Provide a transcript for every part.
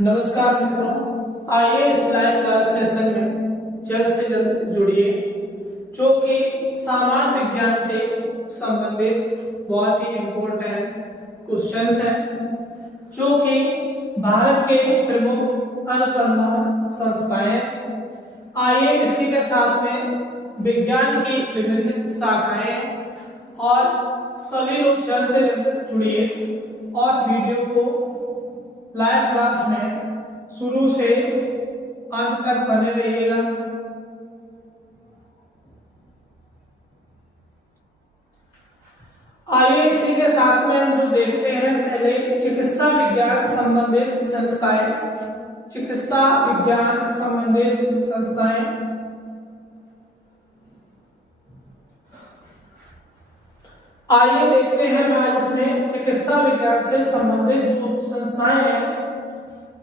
नमस्कार मित्रों, आइए इस लाइव क्लास सेशन में जल्द से जल्द जुड़िए, जो कि सामान्य विज्ञान से संबंधित बहुत ही इम्पोर्टेंट क्वेश्चंस हैं, जो कि भारत के प्रमुख अनुसंधान संस्थाएं। आइए इसी के साथ में विज्ञान की विभिन्न शाखाएं और सभी लोग जल्द से जल्द जुड़िए और वीडियो को लाइव क्लास में शुरू से अंत तक बने रहिएगा। आइए इसी के साथ में हम जो देखते हैं, पहले चिकित्सा विज्ञान संबंधित संस्थाएं। चिकित्सा विज्ञान संबंधित संस्थाएं, आइए देखते हैं आज इसमें चिकित्सा विज्ञान से संबंधित जो संस्थाएं हैं।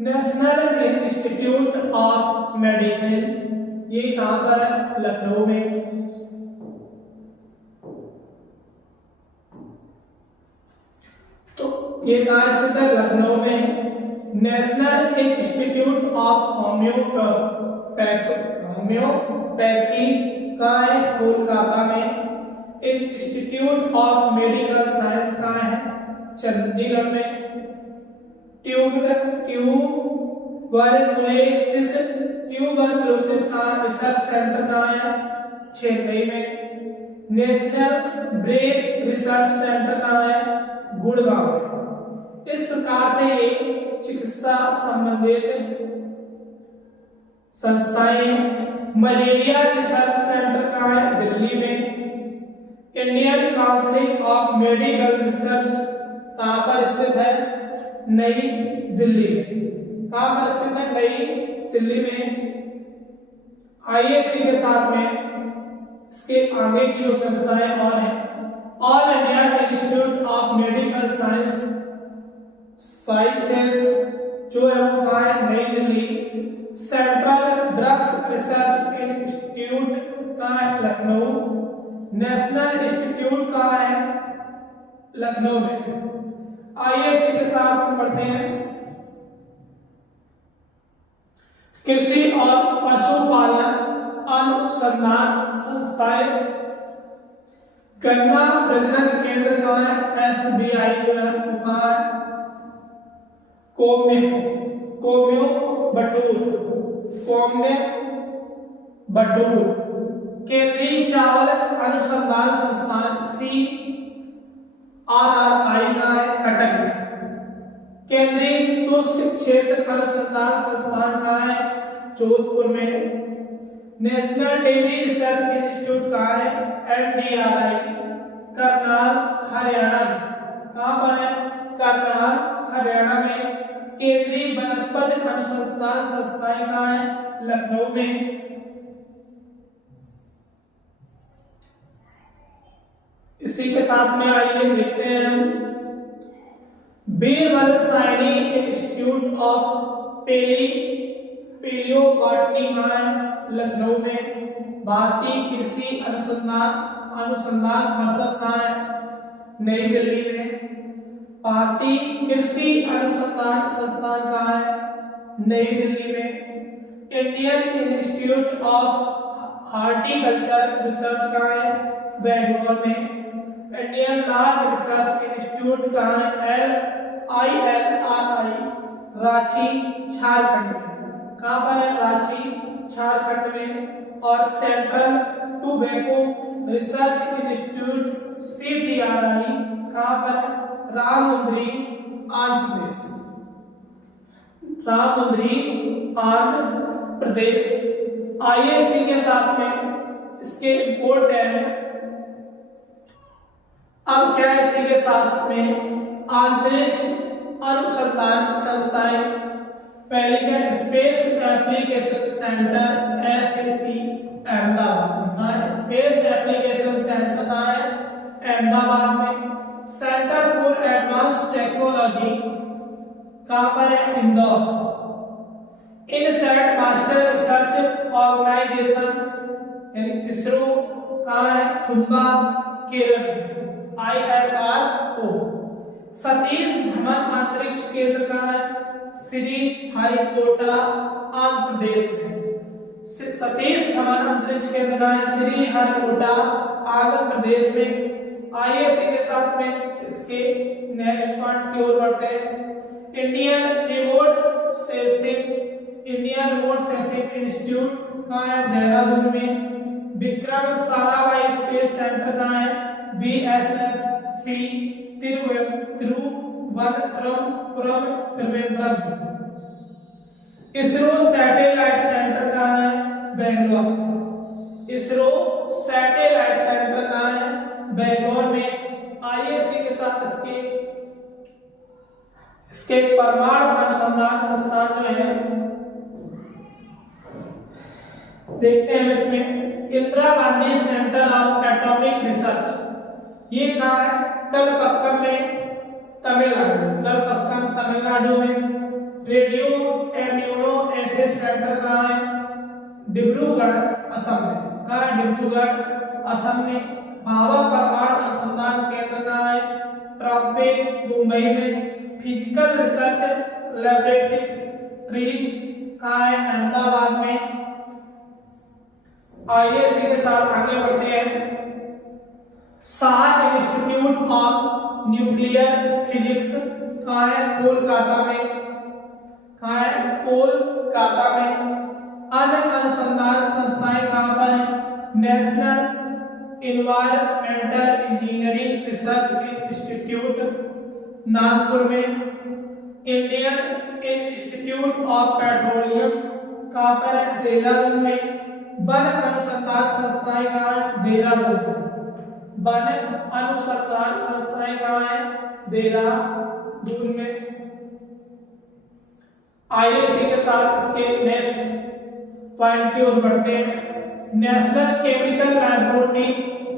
नेशनल इंस्टीट्यूट ऑफ मेडिसिन, ये कहां पर है? लखनऊ में। तो ये कहां स्थित है? लखनऊ में। नेशनल इंस्टीट्यूट ऑफ होम्योपैथी का है कोलकाता में। इंस्टीट्यूट ऑफ मेडिकल साइंस का है चंडीगढ़ में। ट्यूबरकुलोसिस का रिसर्च सेंटर का है चेन्नई में। नेशनल ब्रेन रिसर्च सेंटर का है गुड़गांव में। इस प्रकार से ये चिकित्सा संबंधित संस्थाएं। मलेरिया रिसर्च सेंटर का है दिल्ली में। Indian council of medical research कहां पर स्थित है? नई दिल्ली में। कहां पर स्थित है? नई दिल्ली में। आइए इसी के साथ में इसके आगे की जो संस्थाएं और हैं, all India institute of medical sciences जो है वो कहां है? नई Delhi. Central drugs research institute कहां है? लखनऊ। नेशनल इंस्टीट्यूट कहां है? लखनऊ में। आइए इसी के साथ हम पढ़ते हैं कृषि और पशुपालन अनुसंधान संस्थाएं। गन्ना प्रजनन केंद्र कहां है? SBI जो है वो कहां है? कोयम्बटूर। केंद्रीय चावल अनुसंधान संस्थान CRRI का है कटक में। केंद्रीय शुष्क क्षेत्र अनुसंधान संस्थान का है जोधपुर में। नेशनल डेयरी रिसर्च इंस्टीट्यूट का है NDRI करनाल हरियाणा में। कहां पर है? करनाल हरियाणा में। केंद्रीय वनस्पति अनुसंधान संस्थान का है लखनऊ में। इसी के साथ में आइए देखते हैं हम Birbal Sahni institute of palaeobotany का है लखनऊ में। भारतीय कृषि अनुसंधान परिषद का है नई दिल्ली में। भारतीय कृषि अनुसंधान संस्थान का है नई दिल्ली में। Indian institute of horticulture research का है बैंगलोर में। इंडियन लॉ रिसर्च इंस्टीट्यूट का है ILRI रांची झारखंड में। कहां पर है? रांची झारखंड में। और central tobacco research institute CTRI कहां पर है? राममुंद्री आंध्र प्रदेश। राममुंद्री आंध्र प्रदेश। आइए इसी के साथ में इसके इम्पोर्टेंट अब क्या है इसी के साथ में अंतरिक्ष अनुसंधान संस्थाएं। पहली क्या? Space application centre SAC Ahmedabad. Space application centre कहां है? अहमदाबाद में। सेंटर फॉर एडवांस टेक्नोलॉजी कहां पर है? इंदौर। इनसैट मास्टर रिसर्च ऑर्गेनाइजेशन यानी इसरो कहां है? थुम्बा केरल में। ISRO। सतीश धवन अंतरिक्ष केंद्र कहां है? श्री हरिकोटा आंध्र प्रदेश में। सतीश धवन अंतरिक्ष केंद्र कहाँ है? श्री हरिकोटा आंध्र प्रदेश में। आइए इसी के साथ में इसके नेक्स्ट पार्ट की ओर बढ़ते हैं। इंडियन रिमोट सेंसिंग इंस्टीट्यूट कहाँ है? देहरादून में। विक्रम साराभाई स्पेस सेंटर कहाँ है? BSSC Thiruvananthapuram Trivandrum. ISRO satellite centre कहाँ है? बेंगलोर में। इसरो सैटेलाइट सेंटर कहाँ है? बेंगलोर में। आइए इसी के साथ इसके परमाणु अनुसंधान संस्थान जो है देखते हैं। इसमें Indira Gandhi centre of atomic research, ये कहाँ है? कलपक्कम में, तमिलनाडु में। रेडियो इम्यूनो एसे सेंटर कहाँ है? डिब्रूगढ़ असम में। कहाँ है? डिब्रूगढ़ असम में। भाभा परमाणु अनुसंधान केंद्र कहाँ है? ट्रम्पे मुंबई में। फिजिकल रिसर्च लैबोरेटरीज कहाँ है? अहमदाबाद में। आइए इसी के साथ आगे बढ़ते हैं। Shah institute of nuclear physics कहाँ है? कोलकाता में। कहाँ है? कोलकाता में। अन्य अनुसंधान संस्थाएं कहाँ पर हैं? National environmental engineering research institute Nagpur में। इंडियन इंस्टीट्यूट ऑफ पेट्रोलियम कहाँ पर है? देहरादून में। वन अनुसंधान संस्थाएं कहाँ है? देहरादून में। वन अनुसंधान संस्थाएं कहाँ है? देहरादून में। आइए इसी के साथ इसके नेक्स्ट पॉइंट की ओर बढ़ते हैं। नेशनल केमिकल लैबोरेटरी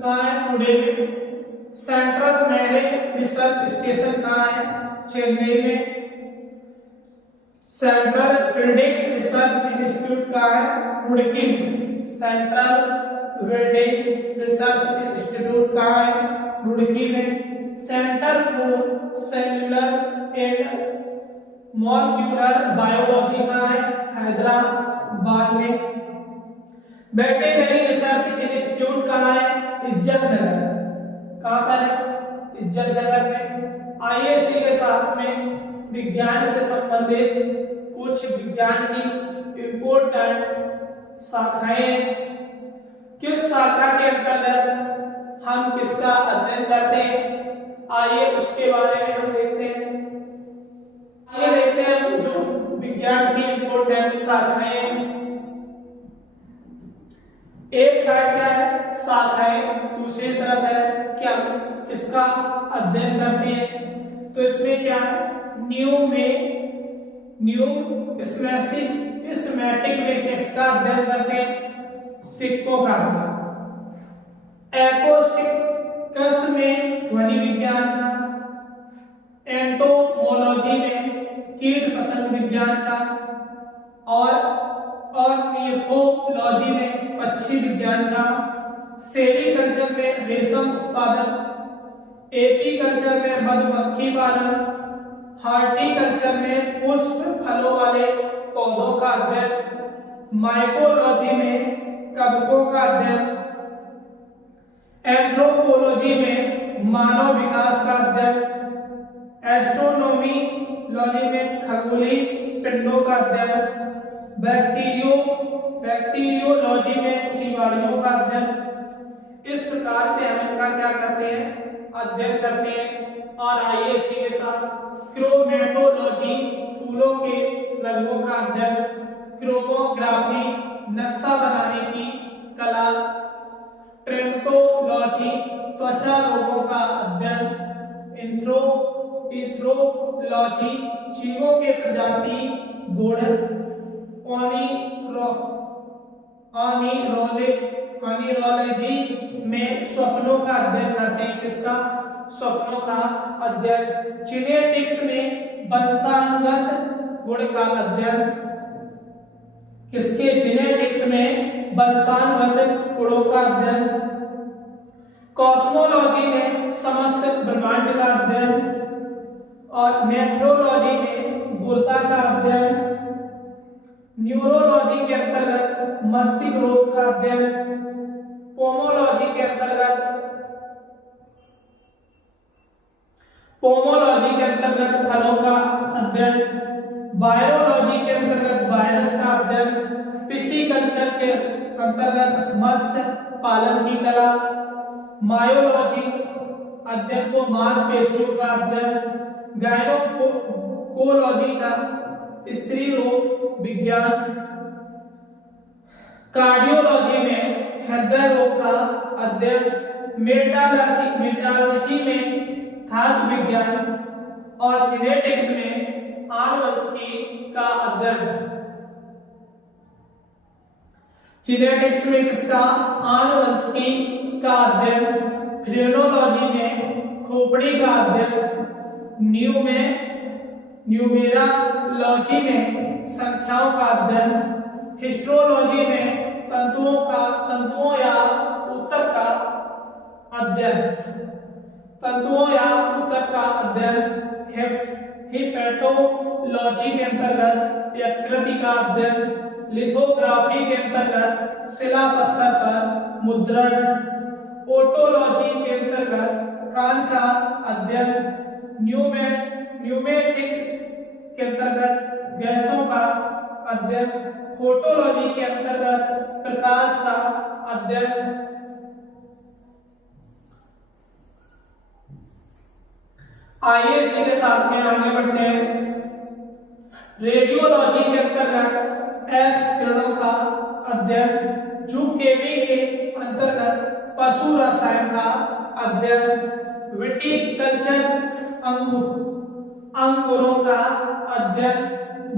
कहाँ है? पुणे में। सेंट्रल मैरीन रिसर्च स्टेशन कहाँ है? चेन्नई में। सेंट्रल फील्डिंग रिसर्च इंस्टीट्यूट कहाँ है? रुड़की में। सेंट्रल फील्डिंग रिसर्च इंस्टीट्यूट कहाँ है? रुड़की में। Centre for cellular and molecular biology कहाँ है? हैदराबाद में। वेटरनरी रिसर्च इंस्टीट्यूट कहाँ है? इज्जतनगर। कहाँ पर है? इज्जतनगर में। आइए इसी के साथ में विज्ञान से संबंधित कुछ विज्ञान की इंपोर्टेंट शाखाएं, किस शाखा के अंतर्गत हम किसका अध्ययन करते हैं, आइए उसके बारे में हम देखते हैं। आइए देखते हैं जो विज्ञान की इंपोर्टेंट शाखाएं। एक साइड क्या है? शाखाएं, दूसरी तरफ है क्या? किसका अध्ययन करते हैं? तो इसमें क्या है? न्यूमिस्मेटिक में किसका अध्ययन करते हैं? सिक्कों का अध्ययन। एक्रोस्टिक्स में ध्वनि विज्ञान का। एंटोमोलॉजी में कीट पतंग विज्ञान का। और नियोथोलॉजी में पक्षी विज्ञान का। सेरीकल्चर में रेशम उत्पादन। एपीकल्चर में मधुमक्खी पालन। हार्टिकल्चर में पुष्प फलों वाले पौधों का अध्ययन। माइकोलॉजी में कवकों का अध्ययन। एंथ्रोपोलॉजी में मानव विकास का अध्ययन। एस्ट्रोनोमीलॉजी में खगोलीय पिंडों का अध्ययन। बैक्टीरियोलॉजी में जीवाणुओं का अध्ययन। इस प्रकार से हम इनका क्या करते हैं? अध्ययन करते हैं। और आइए इसी के साथ क्रोमेटोलॉजी फूलों के रंगों का अध्ययन। क्रोमोग्राफी नक्शा बनाने की कला। ट्रेंटोलॉजी त्वचा रोगों का अध्ययन। इथ्रोलॉजी जीवों के प्रजाति गुण। ऑनिरोलॉजी में स्वप्नों का अध्ययन करते हैं। किसका? स्वप्नों का अध्ययन। जेनेटिक्स में वंशानुगत गुण का अध्ययन। किसके? जेनेटिक्स में वंशानुगत गुणों का अध्ययन। कॉस्मोलॉजी में समस्त ब्रह्मांड का अध्ययन। और नेफ्रोलॉजी में गुर्दा का अध्ययन, न्यूरोलॉजी के अंतर्गत मस्तिष्क रोग का अध्ययन, पोमोलॉजी के अंतर्गत फलों का अध्ययन, बायोलॉजी के अंतर्गत वायरस का अध्ययन, पिसीकल्चर के अंतर्गत मत्स्य पालन की कला, मायोलॉजी अध्ययन को मांसपेशियों का अध्ययन, गायनोकोलॉजी का स्त्री रोग विज्ञान, कार्डियोलॉजी में हृदय रोग का अध्ययन, मेटालर्जी में धातु विज्ञान और जेनेटिक्स में आनुवंशिकी का अध्ययन। जेनेटिक्स में किसका? आनुवंशिकी का अध्ययन, फ्रेनोलॉजी में खोपड़ी का अध्ययन, न्यूमेरालॉजी में संख्याओं का अध्ययन, हिस्टोलॉजी में तंतुओं या ऊतक का अध्ययन, हिपैटोलॉजी के अंतर्गत यकृति का अध्ययन, लिथोग्राफी के अंतर्गत शिला पत्थर पर मुद्रण, ओटोलॉजी के अंतर्गत कान का अध्ययन, न्यूमेटिक्स के अंतर्गत गैसों का अध्ययन, फोटोलॉजी के अंतर्गत प्रकाश का अध्ययन। आइए इसी के साथ में आगे बढ़ते हैं। रेडियोलॉजी के अंतर्गत एक्स किरणों का अध्ययन, जूकेवी के अंतर्गत पशु रसायन का अध्ययन, विटिकल्चर अंगूरों का अध्ययन,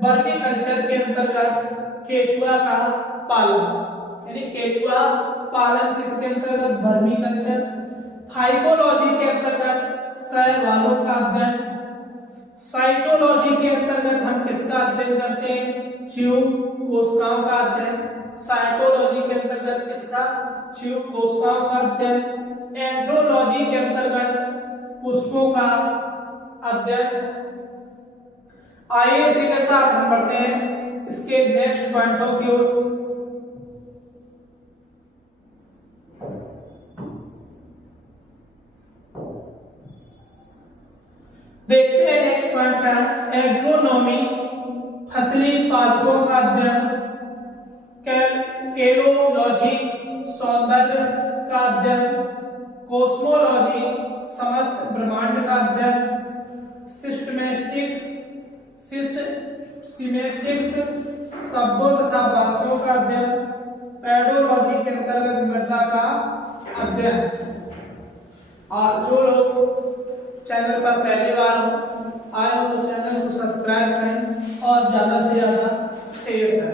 वर्मीकल्चर के अंतर्गत केचुआ का पालन, यानी केचुआ पालन किसके अंतर्गत? वर्मीकल्चर। फाइकोलॉजी के अंतर्गत शैवालों का अध्ययन, साइटोलॉजी के अंतर्गत हम किसका अध्ययन करते हैं? जीव कोशिकाओं का अध्ययन। साइटोलॉजी के अंतर्गत किसका? जीव कोशिकाओं का अध्ययन। एंथ्रोलॉजी के अंतर्गत पुष्पों का अध्ययन। आइए इसी के साथ हम बढ़ते हैं इसके नेक्स्ट पॉइंटों की ओर। देखते हैं नेक्स्ट पॉइंट का एग्रोनॉमी, फसली पादपों का अध्ययन, केरोलॉजी सौंदर्य का अध्ययन, कोस्मोलॉजी समस्त ब्रह्मांड का अध्ययन, सिस्टेमेटिक्स शब्दों तथा वाक्यों का अध्ययन, पेडोलॉजी के अंतर्गत मृदा का अध्ययन। और जो लोग चैनल पर पहली बार आए हो तो चैनल को सब्सक्राइब करें और ज्यादा से ज्यादा शेयर करें।